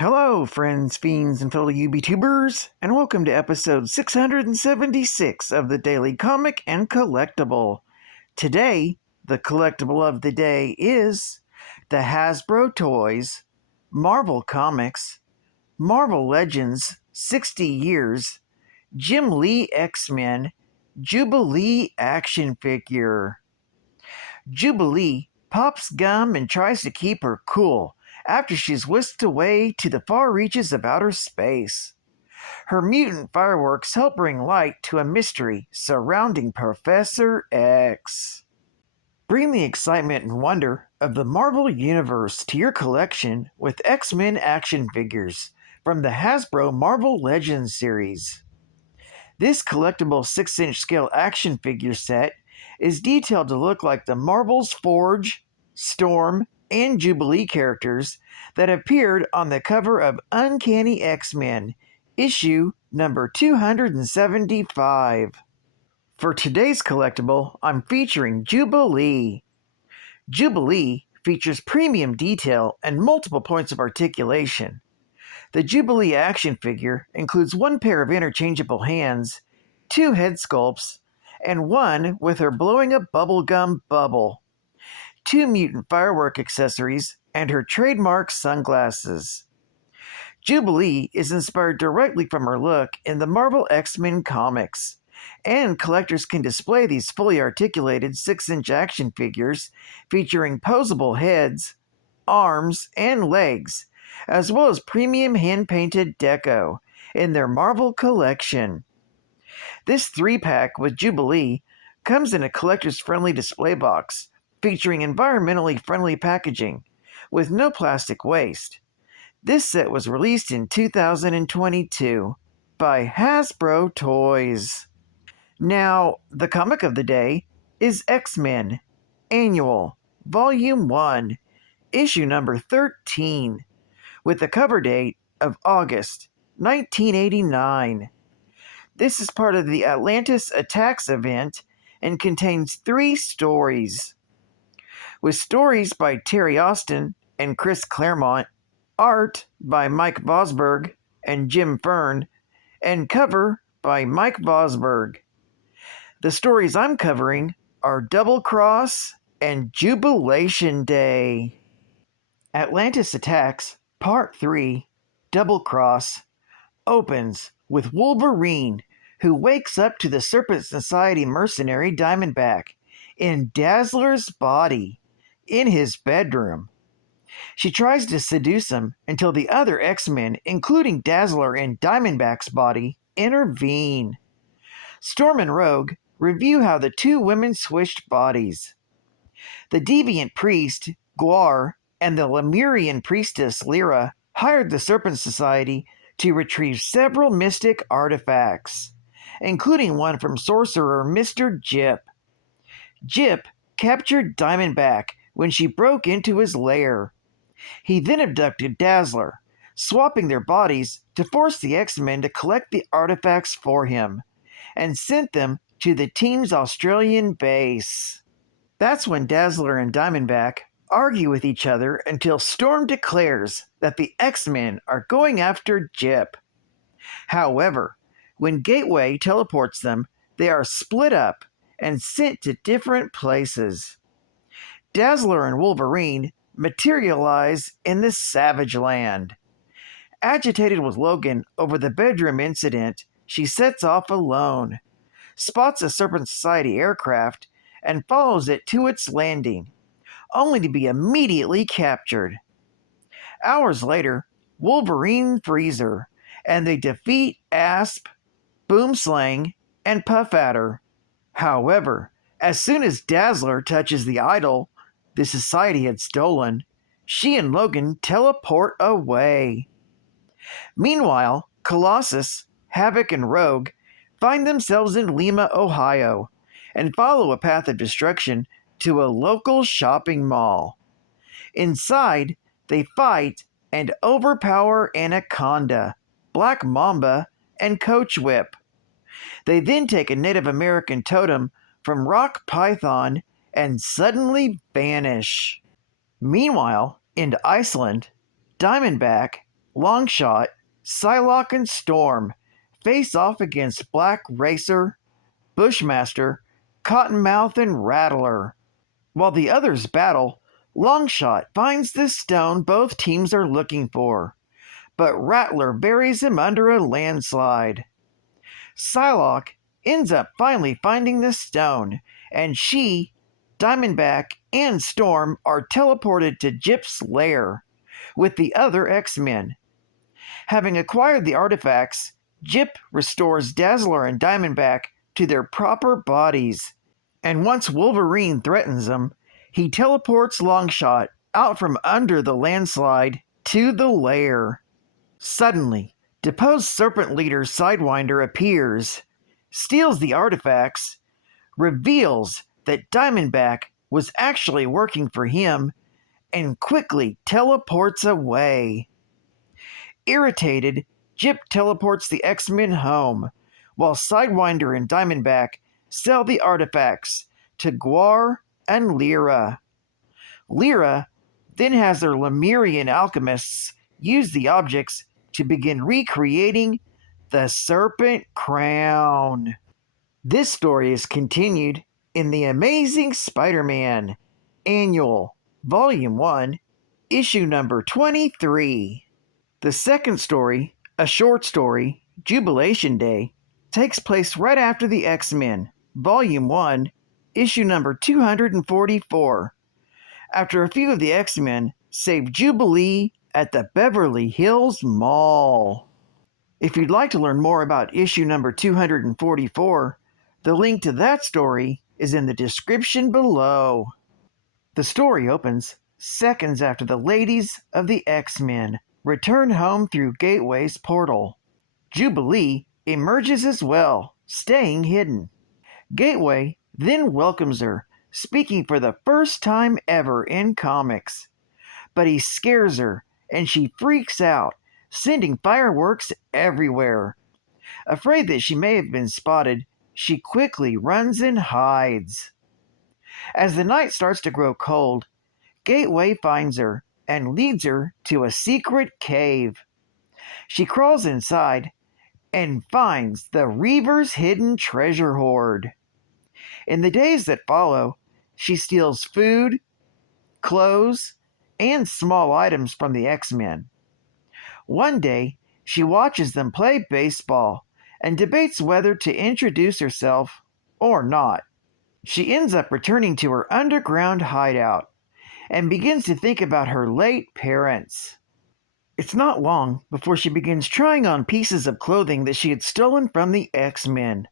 Hello, friends, fiends, and fellow UBTubers, and welcome to episode 676 of the Daily Comic and Collectible. Today, the collectible of the day is the Hasbro Toys, Marvel Comics, Marvel Legends 60 Years, Jim Lee X-Men, Jubilee action figure. Jubilee pops gum and tries to keep her cool after she's whisked away to the far reaches of outer space. Her mutant fireworks help bring light to a mystery surrounding Professor X. Bring the excitement and wonder of the Marvel Universe to your collection with X-Men action figures from the Hasbro Marvel Legends series. This collectible 6-inch scale action figure set is detailed to look like the Marvel's Forge, Storm, and Jubilee characters that appeared on the cover of Uncanny X-Men, issue number 275. For today's collectible, I'm featuring Jubilee. Jubilee features premium detail and multiple points of articulation. The Jubilee action figure includes one pair of interchangeable hands, 2 head sculpts, and one with her blowing up bubblegum bubble, 2 mutant firework accessories, and her trademark sunglasses. Jubilee is inspired directly from her look in the Marvel X-Men comics, and collectors can display these fully articulated 6-inch action figures featuring posable heads, arms, and legs, as well as premium hand-painted deco in their Marvel collection. This 3-pack with Jubilee comes in a collector's friendly display box featuring environmentally friendly packaging with no plastic waste. This set was released in 2022 by Hasbro Toys. Now, the comic of the day is X-Men Annual, Volume 1, issue number 13, with the cover date of August 1989. This is part of the Atlantis Attacks event and contains 3 stories. With stories by Terry Austin and Chris Claremont, art by Mike Vosberg and Jim Fern, and cover by Mike Vosberg. The stories I'm covering are Double Cross and Jubilation Day. Atlantis Attacks Part 3, Double Cross, opens with Wolverine, who wakes up to the Serpent Society mercenary Diamondback in Dazzler's body in his bedroom. She tries to seduce him until the other X-Men, including Dazzler and Diamondback's body, intervene. Storm and Rogue review how the 2 women switched bodies. The deviant priest, Gwar, and the Lemurian priestess, Lyra, hired the Serpent Society to retrieve several mystic artifacts, including one from sorcerer Mr. Jip. Jip captured Diamondback when she broke into his lair. He then abducted Dazzler, swapping their bodies to force the X-Men to collect the artifacts for him, and sent them to the team's Australian base. That's when Dazzler and Diamondback argue with each other until Storm declares that the X-Men are going after Jip. However, when Gateway teleports them, they are split up and sent to different places. Dazzler and Wolverine materialize in the Savage Land. Agitated with Logan over the bedroom incident, she sets off alone, spots a Serpent Society aircraft, and follows it to its landing, only to be immediately captured. Hours later, Wolverine frees her, and they defeat Asp, Boomslang, and Puffadder. However, as soon as Dazzler touches the idol the Society had stolen, she and Logan teleport away. Meanwhile, Colossus, Havoc, and Rogue find themselves in Lima, Ohio, and follow a path of destruction to a local shopping mall. Inside, they fight and overpower Anaconda, Black Mamba, and Coach Whip. They then take a Native American totem from Rock Python and suddenly vanish. Meanwhile, in Iceland, Diamondback, Longshot, Psylocke, and Storm face off against Black Racer, Bushmaster, Cottonmouth, and Rattler. While the others battle, Longshot finds the stone both teams are looking for, but Rattler buries him under a landslide. Psylocke ends up finally finding the stone, and she, Diamondback, and Storm are teleported to Gyp's lair with the other X-Men. Having acquired the artifacts, Gyp restores Dazzler and Diamondback to their proper bodies, and once Wolverine threatens them, he teleports Longshot out from under the landslide to the lair. Suddenly, deposed Serpent Leader Sidewinder appears, steals the artifacts, reveals that Diamondback was actually working for him, and quickly teleports away. Irritated, Gyp teleports the X-Men home, while Sidewinder and Diamondback sell the artifacts to Gwar and Lyra. Lyra then has their Lemurian alchemists use the objects to begin recreating the Serpent Crown. This story is continued in The Amazing Spider-Man Annual, Volume 1, Issue number 23. The second story, a short story, Jubilation Day, takes place right after the X-Men, Volume 1, Issue number 244, after a few of the X-Men save Jubilee at the Beverly Hills Mall. If you'd like to learn more about issue number 244, the link to that story is in the description below. The story opens seconds after the ladies of the X-Men return home through Gateway's portal. Jubilee emerges as well, staying hidden. Gateway then welcomes her, speaking for the first time ever in comics. But he scares her, and she freaks out, sending fireworks everywhere. Afraid that she may have been spotted, she quickly runs and hides. As the night starts to grow cold, Gateway finds her and leads her to a secret cave. She crawls inside and finds the Reaver's hidden treasure hoard. In the days that follow, she steals food, clothes, and small items from the X-Men. One day, she watches them play baseball and debates whether to introduce herself or not. She ends up returning to her underground hideout and begins to think about her late parents. It's not long before she begins trying on pieces of clothing that she had stolen from the X-Men,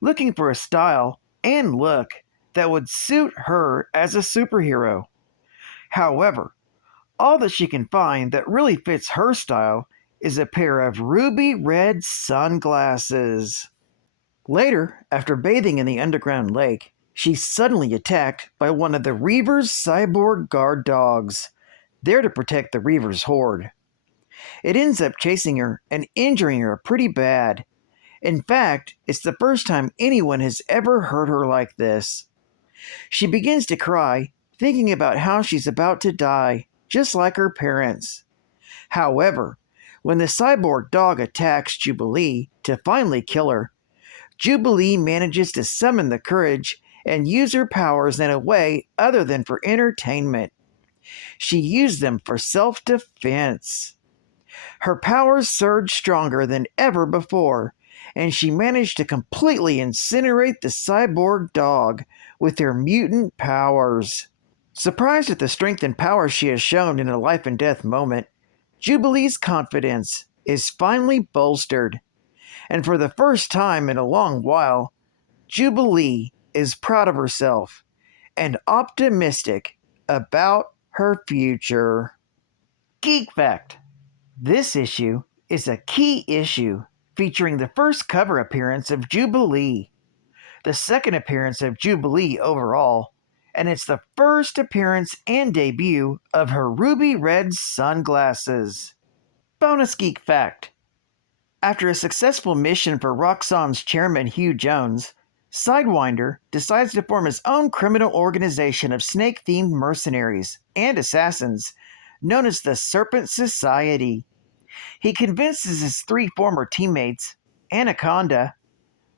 looking for a style and look that would suit her as a superhero. However, all that she can find that really fits her style is a pair of ruby red sunglasses. Later, after bathing in the underground lake, she's suddenly attacked by one of the Reaver's cyborg guard dogs, there to protect the Reaver's hoard. It ends up chasing her and injuring her pretty bad. In fact, it's the first time anyone has ever hurt her like this. She begins to cry, thinking about how she's about to die, just like her parents. However, when the cyborg dog attacks Jubilee to finally kill her, Jubilee manages to summon the courage and use her powers in a way other than for entertainment. She used them for self-defense. Her powers surged stronger than ever before, and she managed to completely incinerate the cyborg dog with her mutant powers. Surprised at the strength and power she has shown in a life and death moment, Jubilee's confidence is finally bolstered. And for the first time in a long while, Jubilee is proud of herself and optimistic about her future. Geek Fact: this issue is a key issue featuring the first cover appearance of Jubilee, the second appearance of Jubilee overall, and it's the first appearance and debut of her ruby red sunglasses. Bonus Geek Fact: after a successful mission for Roxxon's chairman Hugh Jones, Sidewinder decides to form his own criminal organization of snake-themed mercenaries and assassins known as the Serpent Society. He convinces his 3 former teammates, Anaconda,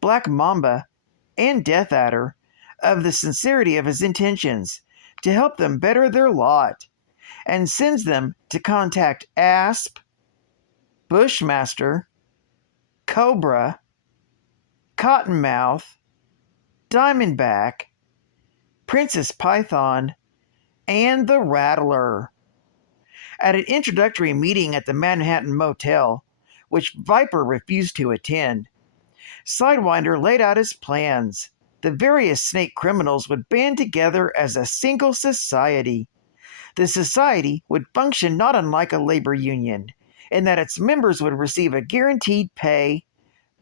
Black Mamba, and Death Adder, of the sincerity of his intentions to help them better their lot, and sends them to contact Asp, Bushmaster, Cobra, Cottonmouth, Diamondback, Princess Python, and the Rattler. At an introductory meeting at the Manhattan Motel, which Viper refused to attend, Sidewinder laid out his plans. The various snake criminals would band together as a single society. The society would function not unlike a labor union, in that its members would receive a guaranteed pay,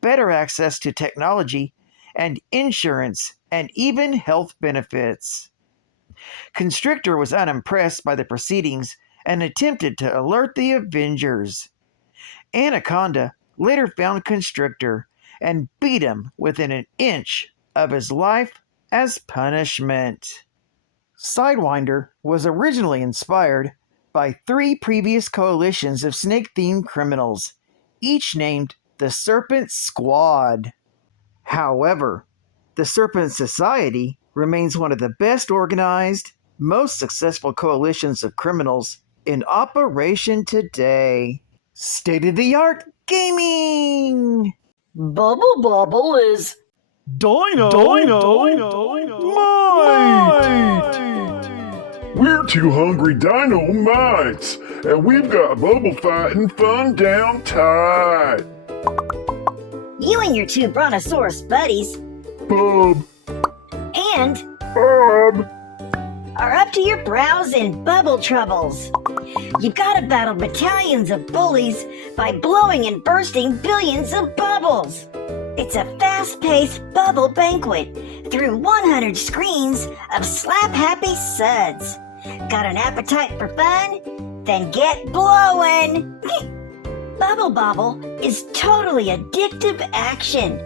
better access to technology, and insurance, and even health benefits. Constrictor was unimpressed by the proceedings and attempted to alert the Avengers. Anaconda later found Constrictor and beat him within an inch of his life as punishment. Sidewinder was originally inspired by 3 previous coalitions of snake-themed criminals, each named the Serpent Squad. However, the Serpent Society remains one of the best organized, most successful coalitions of criminals in operation today. State-of-the-art gaming! Bubble Bobble is Dynamite! We're 2 hungry dino-mites, and we've got bubble fighting fun down tight. you and your 2 brontosaurus buddies Bub, and Bob, are up to your brows in bubble troubles. You've got to battle battalions of bullies by blowing and bursting billions of bubbles. It's a fast-paced bubble banquet through 100 screens of slap-happy suds. Got an appetite for fun? Then get blowing! Bubble Bobble is totally addictive action.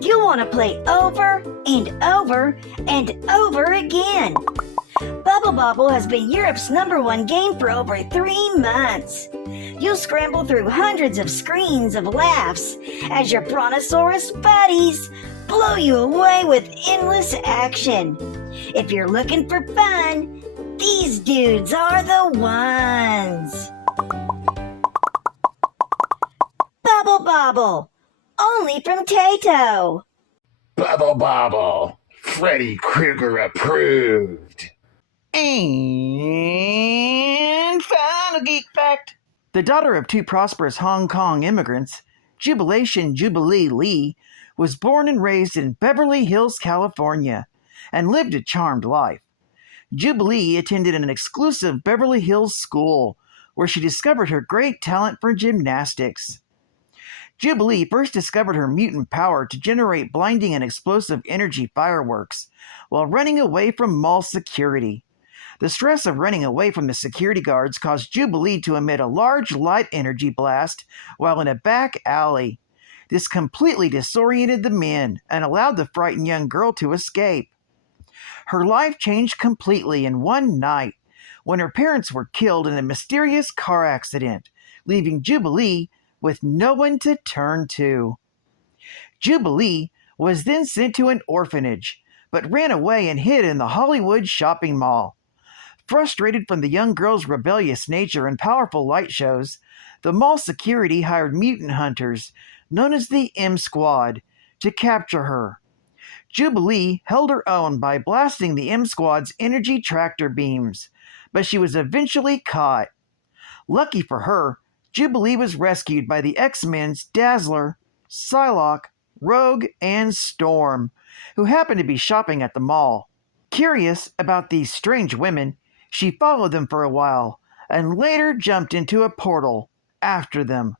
You'll want to play over and over and over again. Bubble Bobble has been Europe's #1 game for over 3 months. You'll scramble through hundreds of screens of laughs as your brontosaurus buddies blow you away with endless action. If you're looking for fun, these dudes are the ones. Bubble Bobble, only from Tato. Bubble Bobble, Freddy Krueger approved. And final geek fact. The daughter of 2 prosperous Hong Kong immigrants, Jubilee Lee, was born and raised in Beverly Hills, California, and lived a charmed life. Jubilee attended an exclusive Beverly Hills school, where she discovered her great talent for gymnastics. Jubilee first discovered her mutant power to generate blinding and explosive energy fireworks while running away from mall security. The stress of running away from the security guards caused Jubilee to emit a large light energy blast while in a back alley. This completely disoriented the men and allowed the frightened young girl to escape. Her life changed completely in one night when her parents were killed in a mysterious car accident, leaving Jubilee with no one to turn to. Jubilee was then sent to an orphanage, but ran away and hid in the Hollywood shopping mall. Frustrated from the young girl's rebellious nature and powerful light shows, the mall security hired mutant hunters, known as the M Squad, to capture her. Jubilee held her own by blasting the M Squad's energy tractor beams, but she was eventually caught. Lucky for her, Jubilee was rescued by the X-Men's Dazzler, Psylocke, Rogue, and Storm, who happened to be shopping at the mall. Curious about these strange women, she followed them for a while, and later jumped into a portal after them,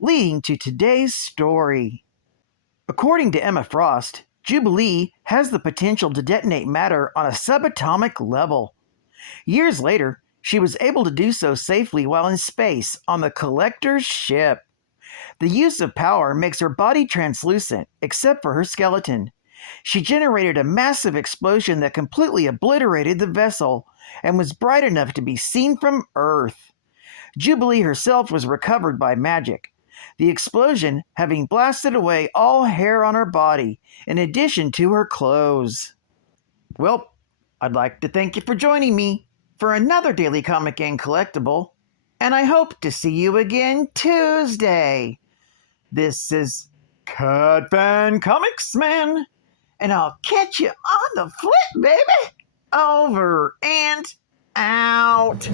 leading to today's story. According to Emma Frost, Jubilee has the potential to detonate matter on a subatomic level. Years later, she was able to do so safely while in space on the Collector's ship. The use of power makes her body translucent, except for her skeleton. She generated a massive explosion that completely obliterated the vessel and was bright enough to be seen from Earth. Jubilee herself was recovered by magic, the explosion having blasted away all hair on her body, in addition to her clothes. Well, I'd like to thank you for joining me for another Daily Comic and Collectible, and I hope to see you again Tuesday. This is Cut Fan Comics Man, and I'll catch you on the flip, baby! Over and out!